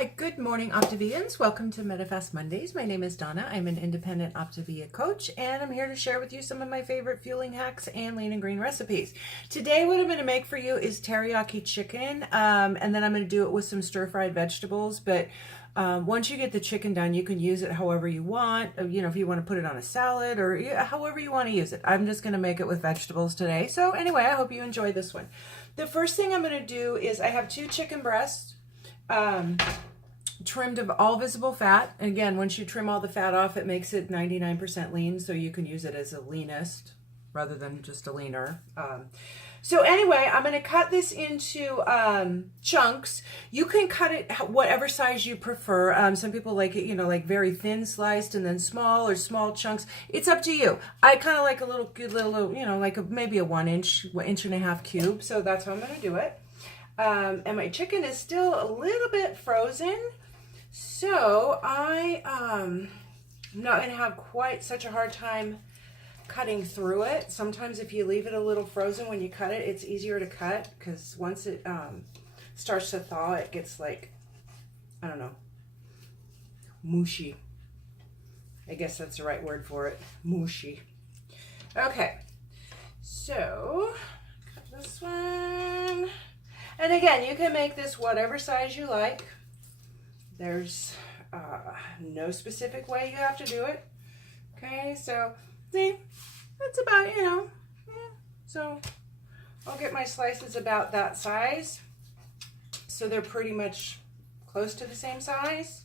Hi, good morning, Optavians. Welcome to Medifast Mondays. My name is Donna. I'm an independent Optavia coach, and I'm here to share with you some of my favorite fueling hacks and lean and green recipes. Today, what I'm going to make for you is teriyaki chicken, and then I'm going to do it with some stir-fried vegetables. But once you get the chicken done, you can use it however you want. You know, if you want to put it on a salad or however you want to use it. I'm just going to make it with vegetables today. So anyway, I hope you enjoy this one. The first thing I'm going to do is I have 2 chicken breasts. Trimmed of all visible fat. And again, once you trim all the fat off, it makes it 99% lean, so you can use it as a leanest rather than just a leaner. So anyway, I'm going to cut this into chunks. You can cut it whatever size you prefer. Some people like it, you know, like very thin sliced and then small or small chunks. It's up to you. I kind of like a little, you know, like maybe a 1 inch, 1.5 inch cube. So that's how I'm going to do it. And my chicken is still a little bit frozen. So I'm not going to have quite such a hard time cutting through it. Sometimes if you leave it a little frozen when you cut it, it's easier to cut because once it starts to thaw, it gets like, I don't know, mushy. I guess that's the right word for it, mushy. Okay, so cut this one. And again, you can make this whatever size you like. There's no specific way you have to do it. Okay, so see, that's about, you know, yeah. So I'll get my slices about that size. So they're pretty much close to the same size.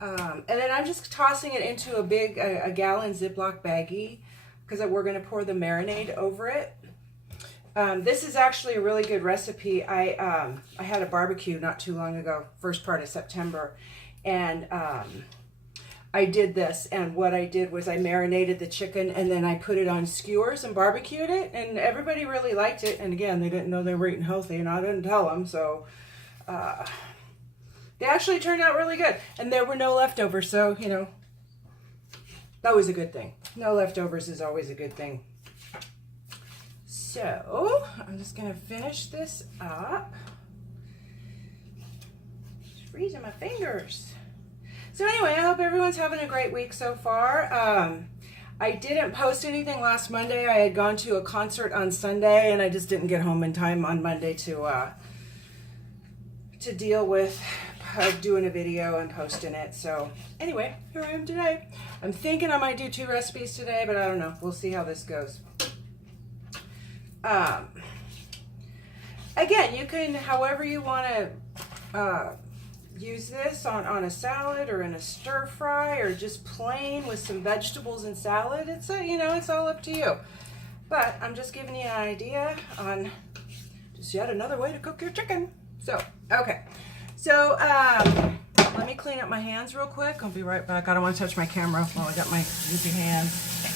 And then I'm just tossing it into a gallon Ziploc baggie because we're going to pour the marinade over it. This is actually a really good recipe. I had a barbecue not too long ago, first part of September, and I did this, and what I did was I marinated the chicken and then I put it on skewers and barbecued it, and everybody really liked it. And again, they didn't know they were eating healthy, and I didn't tell them, so they actually turned out really good, and there were no leftovers, so, you know, that was a good thing. No leftovers is always a good thing. So I'm just going to finish this up. It's freezing my fingers. So anyway, I hope everyone's having a great week so far. I didn't post anything last Monday. I had gone to a concert on Sunday, and I just didn't get home in time on Monday to deal with doing a video and posting it. So anyway, here I am today. I'm thinking I might do 2 recipes today, but I don't know. We'll see how this goes. Again, you can, however you want to use this on a salad or in a stir fry or just plain with some vegetables and salad. It's you know, it's all up to you. But I'm just giving you an idea on just yet another way to cook your chicken. So, okay. So, let me clean up my hands real quick. I'll be right back. I don't want to touch my camera while I got my goofy hands.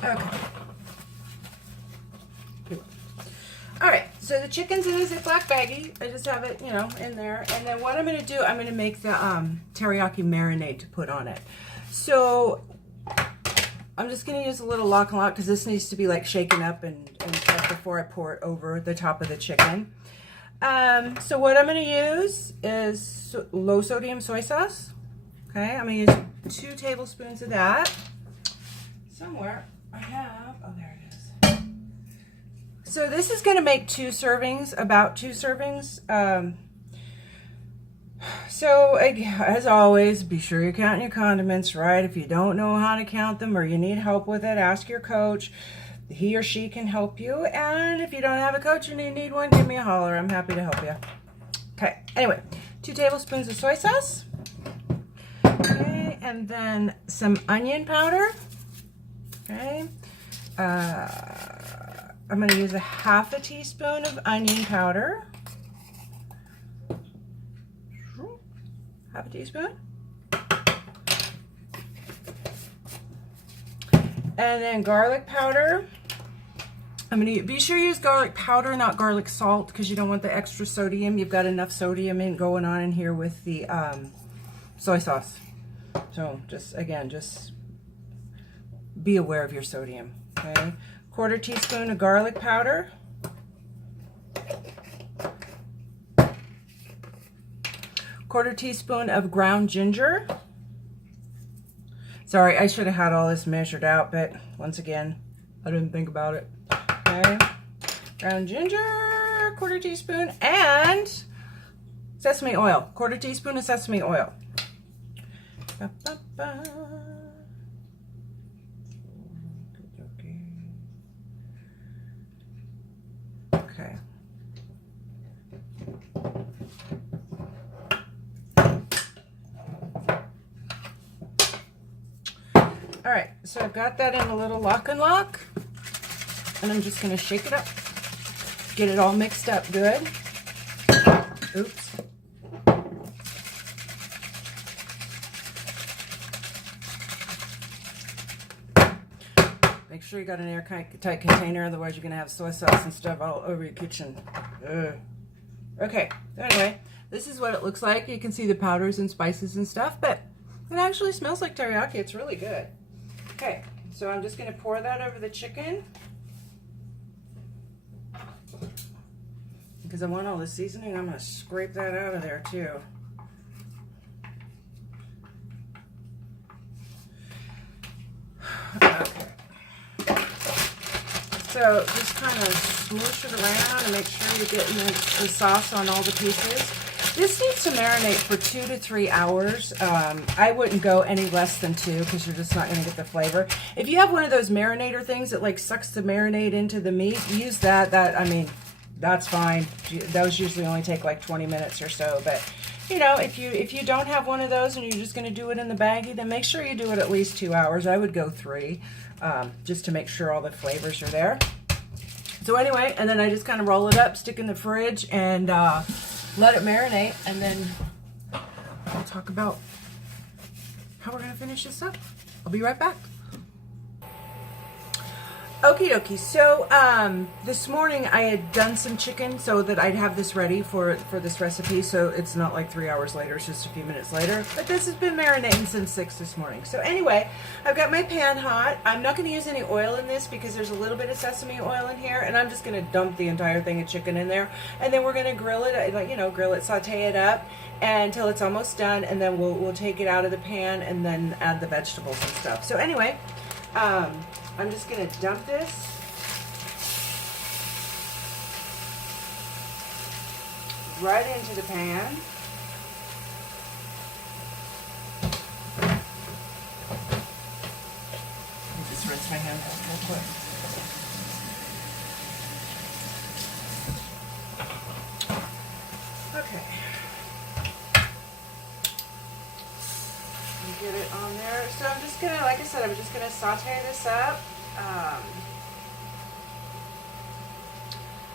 Okay. All right, so the chicken's in a Ziploc baggie. I just have it, you know, in there. And then what I'm going to do, I'm going to make the teriyaki marinade to put on it. So I'm just going to use a little lock and lock because this needs to be like shaken up and stuff before I pour it over the top of the chicken. So what I'm going to use is low sodium soy sauce. Okay, I'm going to use 2 tablespoons of that. Somewhere I have, oh, there it is. So this is going to make 2 servings, about 2 servings. So as always, be sure you're counting your condiments, right? If you don't know how to count them or you need help with it, ask your coach. He or she can help you. And if you don't have a coach and you need one, give me a holler. I'm happy to help you. Okay, anyway, 2 tablespoons of soy sauce. Okay, and then some onion powder. Okay, I'm going to use a 1/2 teaspoon of onion powder. 1/2 teaspoon. And then garlic powder. I'm going to be sure you use garlic powder, not garlic salt, because you don't want the extra sodium. You've got enough sodium going on in here with the soy sauce. So just, again, just be aware of your sodium. Okay, 1/4 teaspoon of garlic powder. 1/4 teaspoon of ground ginger. Sorry, I should have had all this measured out, but once again, I didn't think about it. Okay, ground ginger, 1/4 teaspoon, and sesame oil, 1/4 teaspoon of sesame oil. Ba, ba, ba. Okay. All right, so I've got that in a little lock and lock, and I'm just going to shake it up, get it all mixed up good. Oops. Make sure you got an airtight container, otherwise you're going to have soy sauce and stuff all over your kitchen. Ugh. Okay, anyway, this is what it looks like. You can see the powders and spices and stuff, but it actually smells like teriyaki. It's really good. Okay, so I'm just going to pour that over the chicken because I want all the seasoning. I'm going to scrape that out of there too. Okay. So just kind of smoosh it around and make sure you're getting the sauce on all the pieces. This needs to marinate for 2 to 3 hours. I wouldn't go any less than 2 because you're just not going to get the flavor. If you have one of those marinator things that like sucks the marinade into the meat, use that. I mean, that's fine. Those usually only take like 20 minutes or so. But you know, if you don't have one of those and you're just going to do it in the baggie, then make sure you do it at least 2 hours. I would go 3, just to make sure all the flavors are there. So anyway, and then I just kind of roll it up, stick in the fridge, and let it marinate, and then I'll talk about how we're going to finish this up. I'll be right back. Okie dokie, so this morning I had done some chicken so that I'd have this ready for this recipe, so it's not like 3 hours later, it's just a few minutes later, but this has been marinating since 6 this morning. So anyway, I've got my pan hot. I'm not going to use any oil in this because there's a little bit of sesame oil in here, and I'm just going to dump the entire thing of chicken in there, and then we're going to grill it, like, you know, grill it, saute it up until it's almost done, and then we'll take it out of the pan and then add the vegetables and stuff. So anyway, I'm just going to dump this right into the pan. Let me just rinse my hands off real quick. Okay. Get it on there. So I'm just gonna, like I said, I'm just gonna saute this up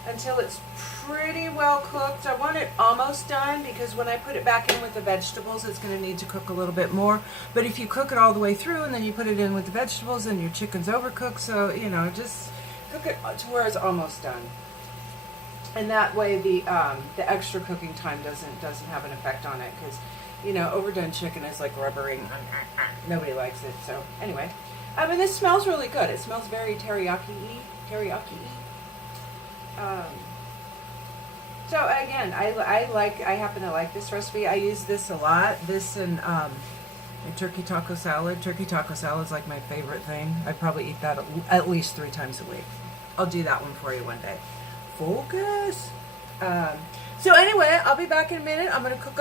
until it's pretty well cooked. I want it almost done because when I put it back in with the vegetables, it's gonna need to cook a little bit more. But if you cook it all the way through and then you put it in with the vegetables, then your chicken's overcooked. So you know, just cook it to where it's almost done. And that way, the extra cooking time doesn't have an effect on it, because you know, overdone chicken is like rubbery. Nobody likes it. So anyway, I mean, this smells really good. It smells very teriyaki-y. So again, I happen to like this recipe. I use this a lot. This and a turkey taco salad. Turkey taco salad is like my favorite thing. I'd probably eat that at least 3 times a week. I'll do that one for you one day. Focus. So anyway, I'll be back in a minute. I'm gonna cook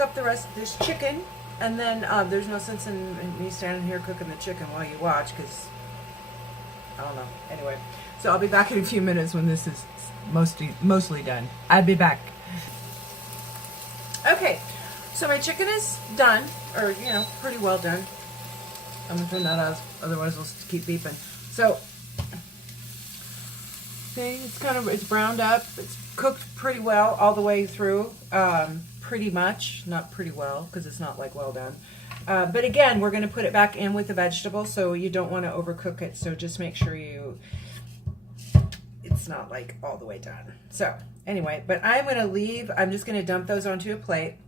up the rest of this chicken, and then there's no sense in me standing here cooking the chicken while you watch, because I don't know. Anyway, so I'll be back in a few minutes when this is mostly done. I'll be back. Okay, so my chicken is done, or you know, pretty well done. I'm gonna turn that off, otherwise we'll keep beeping. So. See, it's browned up. It's cooked pretty well all the way through. Pretty much, not pretty well, because it's not like well done. But again, we're going to put it back in with the vegetables, so you don't want to overcook it. So just make sure it's not like all the way done. So anyway, but I'm just going to dump those onto a plate.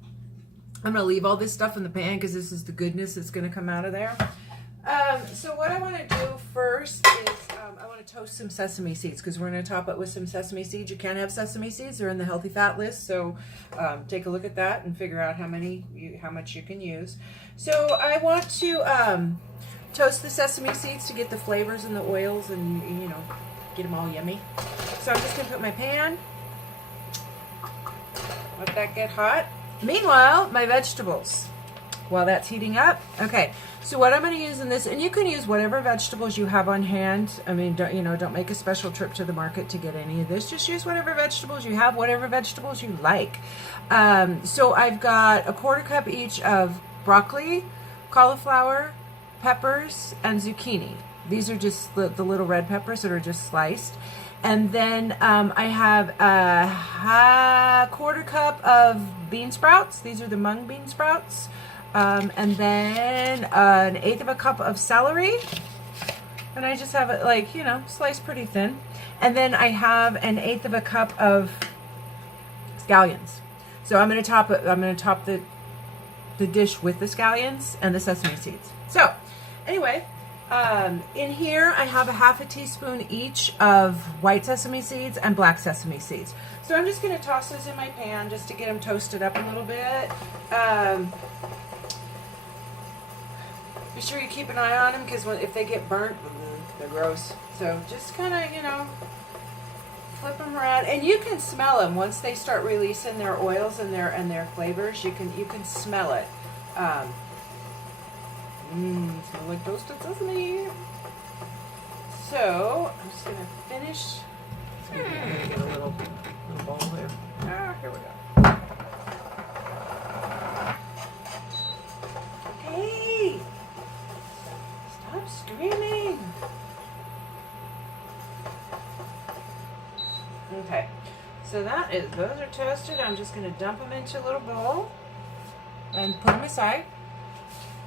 I'm going to leave all this stuff in the pan because this is the goodness that's going to come out of there. So what I want to do first is I want to toast some sesame seeds because we're going to top it with some sesame seeds. You can have sesame seeds; they're in the healthy fat list. So take a look at that and figure out how much you can use. So I want to toast the sesame seeds to get the flavors and the oils and get them all yummy. So I'm just going to put my pan. Let that get hot. Meanwhile, my vegetables. While that's heating up. Okay, so what I'm going to use in this, and you can use whatever vegetables you have on hand. I mean, don't make a special trip to the market to get any of this. Just use whatever vegetables you have, whatever vegetables you like. So I've got a 1/4 cup each of broccoli, cauliflower, peppers, and zucchini. These are just the little red peppers that are just sliced. And then I have a 1/4 cup of bean sprouts. These are the mung bean sprouts. And then an 1/8 cup of celery, and I just have it sliced pretty thin. And then I have an 1/8 cup of scallions. So I'm going to top it. I'm going to top the dish with the scallions and the sesame seeds. So anyway, in here I have a 1/2 teaspoon each of white sesame seeds and black sesame seeds. So I'm just going to toss those in my pan just to get them toasted up a little bit. Be sure you keep an eye on them because if they get burnt, they're gross. So just kind of, flip them around, and you can smell them once they start releasing their oils and their flavors. You can smell it. Smell like toasted sesame. So I'm just gonna finish. I'm gonna get a little bowl here. Here we go. Hey! Stop screaming! Okay, so those are toasted. I'm just going to dump them into a little bowl and put them aside.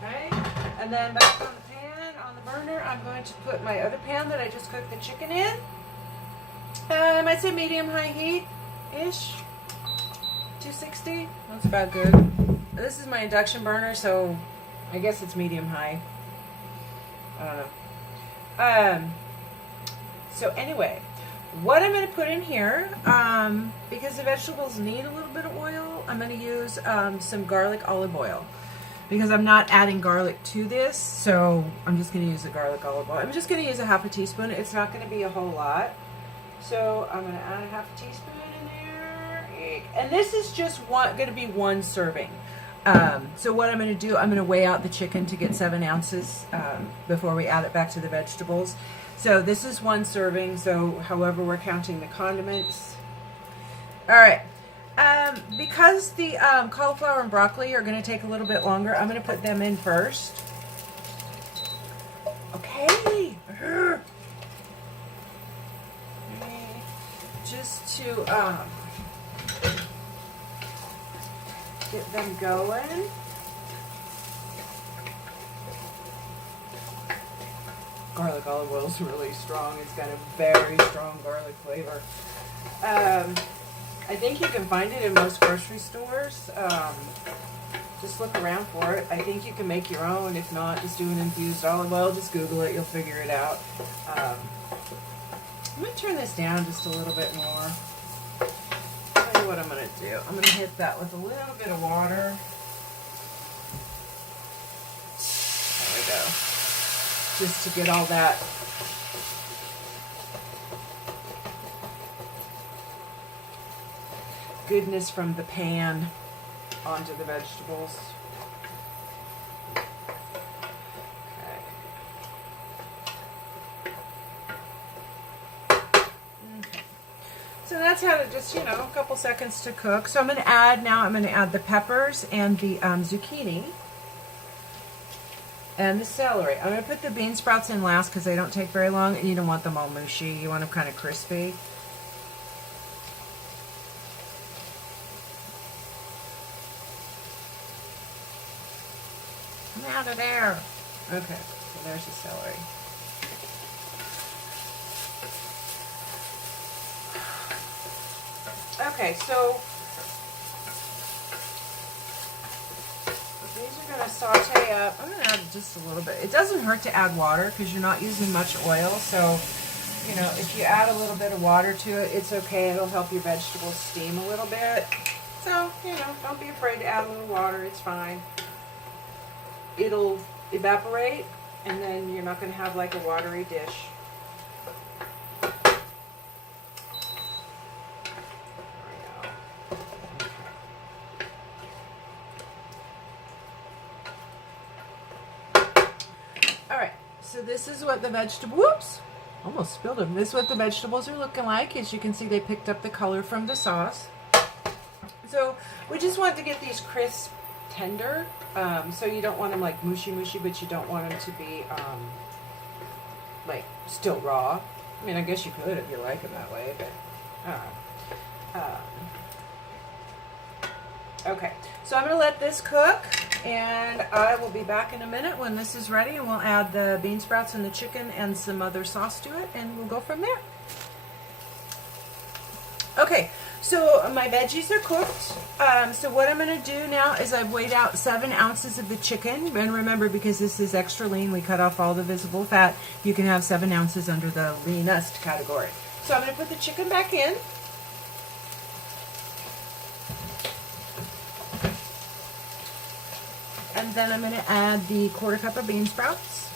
Okay, and then back on the pan, on the burner, I'm going to put my other pan that I just cooked the chicken in. I might say medium-high heat-ish, 260. That's about good. This is my induction burner, so I guess it's medium-high. I don't know. So anyway, what I'm going to put in here, because the vegetables need a little bit of oil, I'm going to use some garlic olive oil. Because I'm not adding garlic to this, so I'm just going to use the garlic olive oil. I'm just going to use a 1/2 teaspoon. It's not going to be a whole lot. So I'm going to add a 1/2 teaspoon in there. And this is just going to be one serving. So what I'm going to do, I'm going to weigh out the chicken to get 7 ounces before we add it back to the vegetables. So this is one serving, so however we're counting the condiments. All right. Because the cauliflower and broccoli are going to take a little bit longer, I'm going to put them in first. Okay. Just to get them going. Garlic olive oil is really strong. It's got a very strong garlic flavor. I think you can find it in most grocery stores. Just look around for it. I think you can make your own. If not, just do an infused olive oil. Just Google it. You'll figure it out. I'm going to turn this down just a little bit more. Tell you what I'm going to do. I'm going to hit that with a little bit of water. There we go. Just to get all that goodness from the pan onto the vegetables. Okay. So that's how to just, a couple seconds to cook. So I'm going to add the peppers and the zucchini and the celery. I'm going to put the bean sprouts in last because they don't take very long, and you don't want them all mushy. You want them kind of crispy. Come out of there. Okay, so there's the celery. Okay, so these are going to saute up. I'm going to add just a little bit. It doesn't hurt to add water because you're not using much oil. So, you know, if you add a little bit of water to it, it's okay. It'll help your vegetables steam a little bit. So, you know, don't be afraid to add a little water. It's fine. It'll evaporate, and then you're not going to have like a watery dish. So this is what the vegetable, whoops, almost spilled them. This is what the vegetables are looking like. As you can see, they picked up the color from the sauce. So we just want to get these crisp, tender. So you don't want them like mushy, but you don't want them to be like still raw. I mean, I guess you could if you like them that way, but okay. So I'm going to let this cook, and I will be back in a minute when this is ready, and we'll add the bean sprouts and the chicken and some other sauce to it, and we'll go from there. Okay, so my veggies are cooked. So what I'm going to do now is I've weighed out 7 ounces of the chicken, and remember, because this is extra lean, we cut off all the visible fat. You can have 7 ounces under the leanest category. So I'm going to put the chicken back in. And then I'm going to add the 1/4 cup of bean sprouts.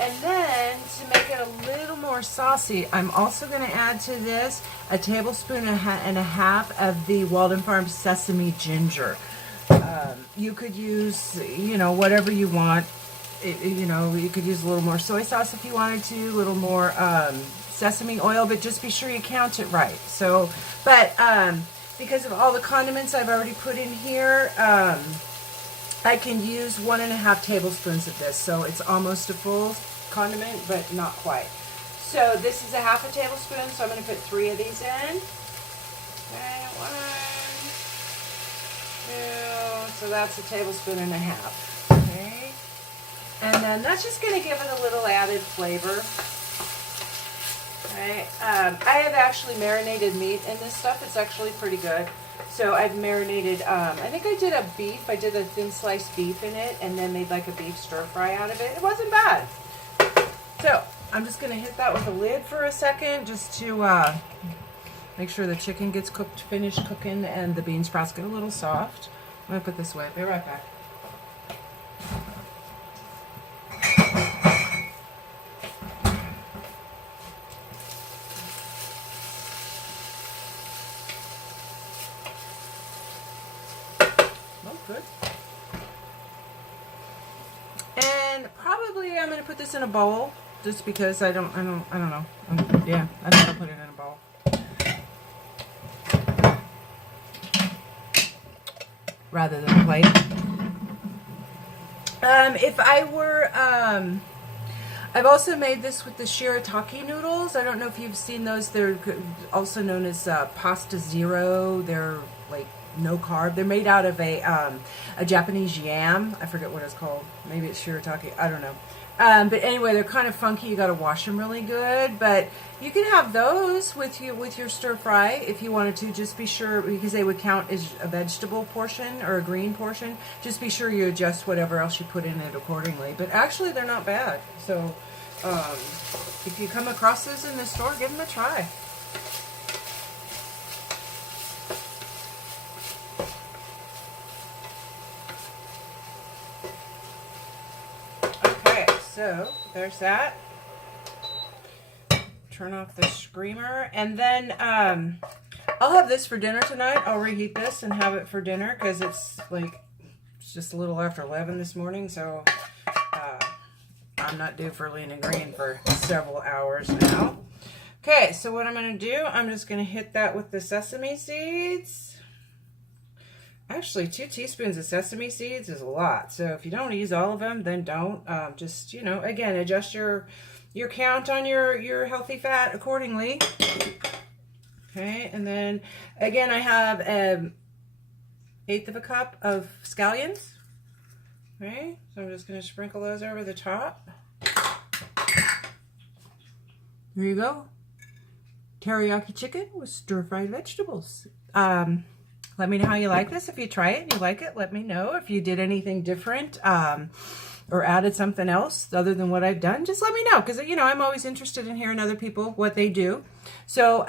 And then to make it a little more saucy, I'm also going to add to this a tablespoon and a half of the Walden Farms Sesame ginger. You could use, you know, whatever you want. You know, you could use a little more soy sauce if you wanted to, a little more sesame oil, but just be sure you count it right. So, but because of all the condiments I've already put in here, I can use 1.5 tablespoons of this. So it's almost a full condiment, but not quite. So this is a 1/2 tablespoon, so I'm going to put 3 of these in. Okay, 1, 2, so that's 1.5 tablespoons. Okay. And then that's just going to give it a little added flavor. Okay. I have actually marinated meat in this stuff. It's actually pretty good. So I've marinated, I think I did a beef. I did a thin sliced beef in it and then made like a beef stir fry out of it. It wasn't bad. So I'm just going to hit that with a lid for a second just to make sure the chicken gets cooked, finished cooking, and the bean sprouts get a little soft. I'm going to put this away. Be right back. Good. And probably I'm going to put this in a bowl just because I don't know. Yeah, I think I'll put it in a bowl. Rather than a plate. If I were, I've also made this with the Shirataki noodles. I don't know if you've seen those. They're also known as pasta zero. They're like no carb. They're made out of a Japanese yam. I forget what it's called. Maybe it's shirataki. I don't know. But anyway, they're kind of funky. You got to wash them really good. But you can have those with your stir fry if you wanted to. Just be sure, because they would count as a vegetable portion or a green portion. Just be sure you adjust whatever else you put in it accordingly. But actually, they're not bad. So if you come across those in the store, give them a try. So there's that. Turn off the screamer, and then I'll have this for dinner tonight. I'll reheat this and have it for dinner because it's just a little after 11 this morning, so I'm not due for lean and green for several hours now. Okay, so what I'm going to do, I'm just going to hit that with the sesame seeds. Actually, 2 teaspoons of sesame seeds is a lot. So if you don't use all of them, then don't. Just, you know, again, adjust your count on your healthy fat accordingly. Okay, and then again, I have 1/8 of a cup of scallions. Okay, so I'm just going to sprinkle those over the top. There you go. teriyaki chicken with stir-fried vegetables. Let me know how you like this. If you try it and you like it, let me know. If you did anything different or added something else other than what I've done, just let me know. Because, you know, I'm always interested in hearing other people, what they do. So,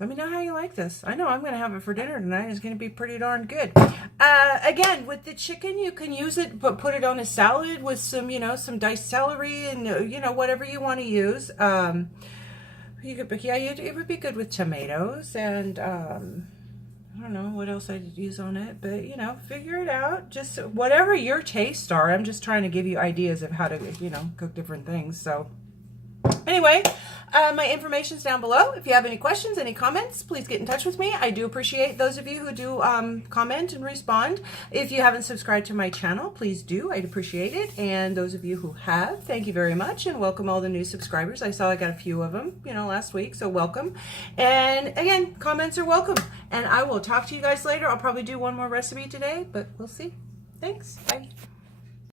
let me know how you like this. I know I'm going to have it for dinner tonight. It's going to be pretty darn good. Again, with the chicken, you can use it, but put it on a salad with some, you know, some diced celery and, you know, whatever you want to use. You could, yeah, it would be good with tomatoes and, I don't know what else I'd use on it, but, you know, figure it out. Just whatever your tastes are. I'm just trying to give you ideas of how to, you know, cook different things. So anyway, my information's down below. If you have any questions, any comments, please get in touch with me. I do appreciate those of you who do comment and respond. If you haven't subscribed to my channel, please do. I'd appreciate it. And those of you who have, thank you very much, and welcome all the new subscribers. I saw I got a few of them, you know, last week, so welcome. And again, comments are welcome. And I will talk to you guys later. I'll probably do one more recipe today, but we'll see. Thanks. Bye.